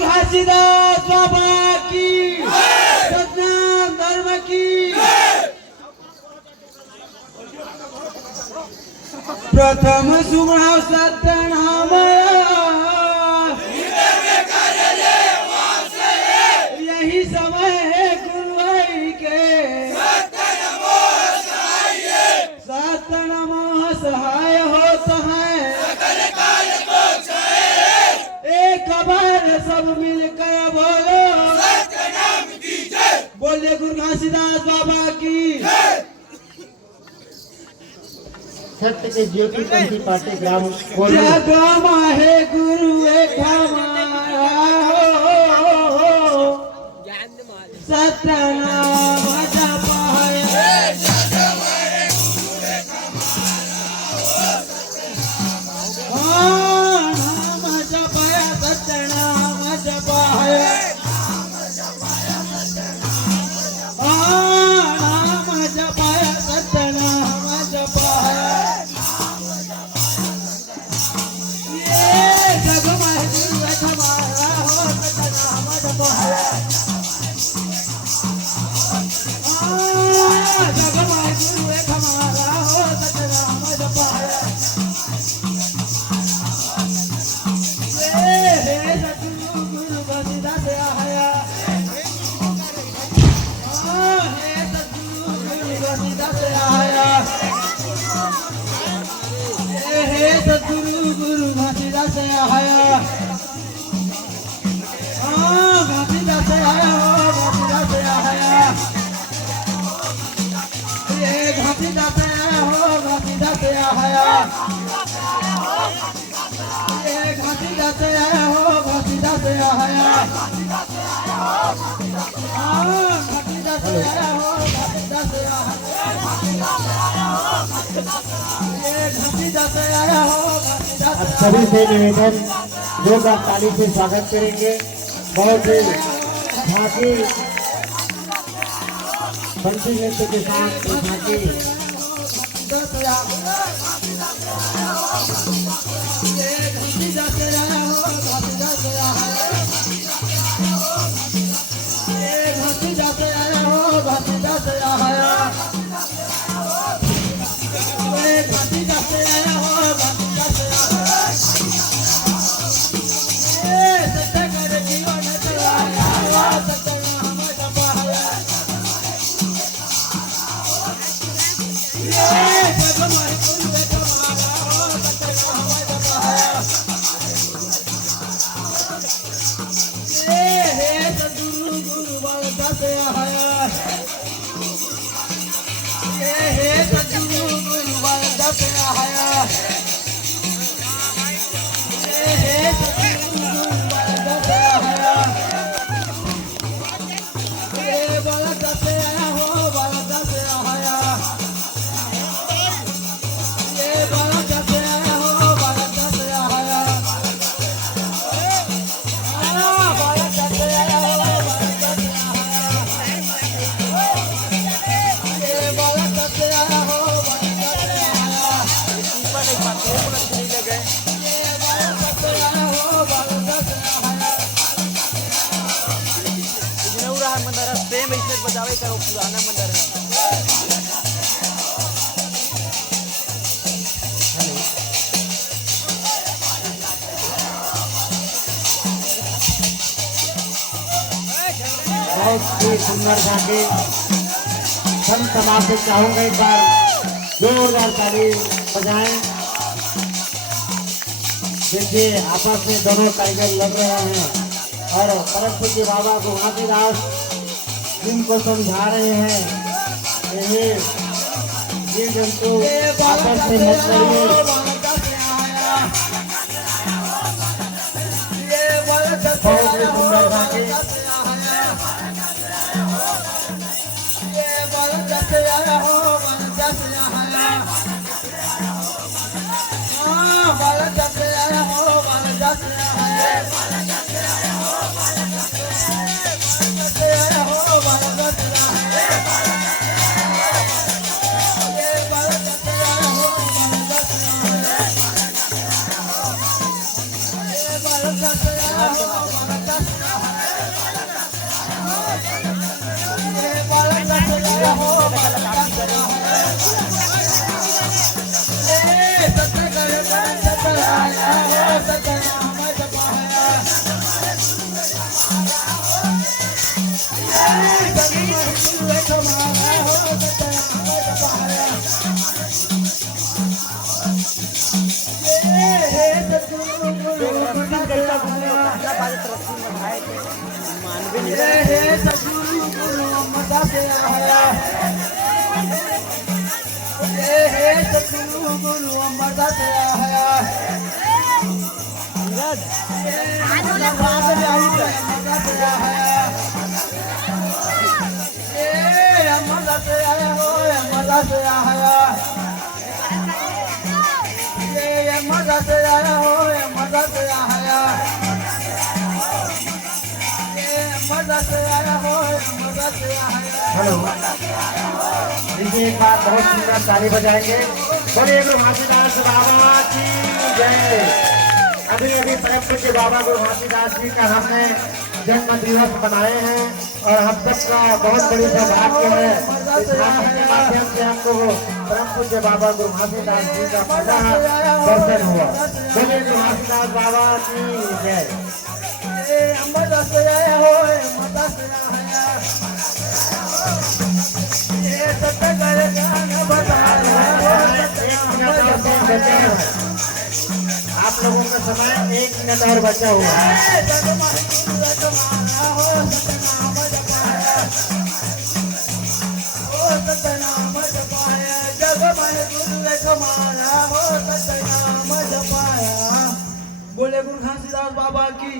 घासीदास बाबा की, सत्यनारायण धर्म की। प्रथम सुमणाव सत्यनाम यही समय है गुरुवाई के। सत्यनाम सहाय होता है, एक बार सब मिलकर बोलो बोले गुरु घासीदास बाबा की। सत्य के ज्योति पंथी पाटे ग्राम जगमा है गुरु एक हमारा सत्यनाम जपाए। नाम जपाया सत्यनाम जपाए। नाम जपाया सत्यनाम जपाए। सतगुरु गुरु घासीदास आया। घासीदास आया हो, घासीदास आया। ये घासीदास आया हो, घासीदास आया। ये घासीदास आया हो, घासीदास आया। घासीदास आया हो, घासीदास आया। अब सभी से निवेदन जोरदार ताली से स्वागत करेंगे। बहुत ही झांकी पंथी नृत्य के साथ झांकी बजावे करो पुराना मंदिर है। बहुत ही सुंदर झांकी हम समाप्त चाहूंगा। एक बार जोरदार ताली बजाएं। देखिए आपस में दोनों टाइगर लग रहे हैं और परम पूज्य बाबा को घासीदास जिनको समझा रहे हैं ये जीव जंतु आपस में मत करिए। बहुत ही सुंदर झांकी मानवे नहीं हे सद्गुरु गुरु मदा से आया हे सद्गुरु गुरु मदा से आया नीरज मदा से आया मदा से आया हो मदा से आया मदा से आया हो मदा से आया मदा से आया हो मदा से आया हेलो देखिए एक बार बहुत सुंदर ताली बजाएंगे। बोलिए गुरु घासीदास बाबा की जय। अभी अभी परम पूज्य बाबा गुरु घासीदास जी का हमने जन्म दिवस बनाए हैं और हम सबका बहुत बड़ी सौभाग्य है इस भाषण के माध्यम से हमको परम पूज्य बाबा गुरु घासीदास जी का पुनः दर्शन हुआ। बोलिए गुरु घासीदास बाबा की जय। मदा से आया हो मदा से आया ये सत्य गान बताया एक मिनट और दिन बचे हैं। आप लोगों का समय 1 मिनट और बचा हुआ है। बोले गुरु घासीदास बाबा की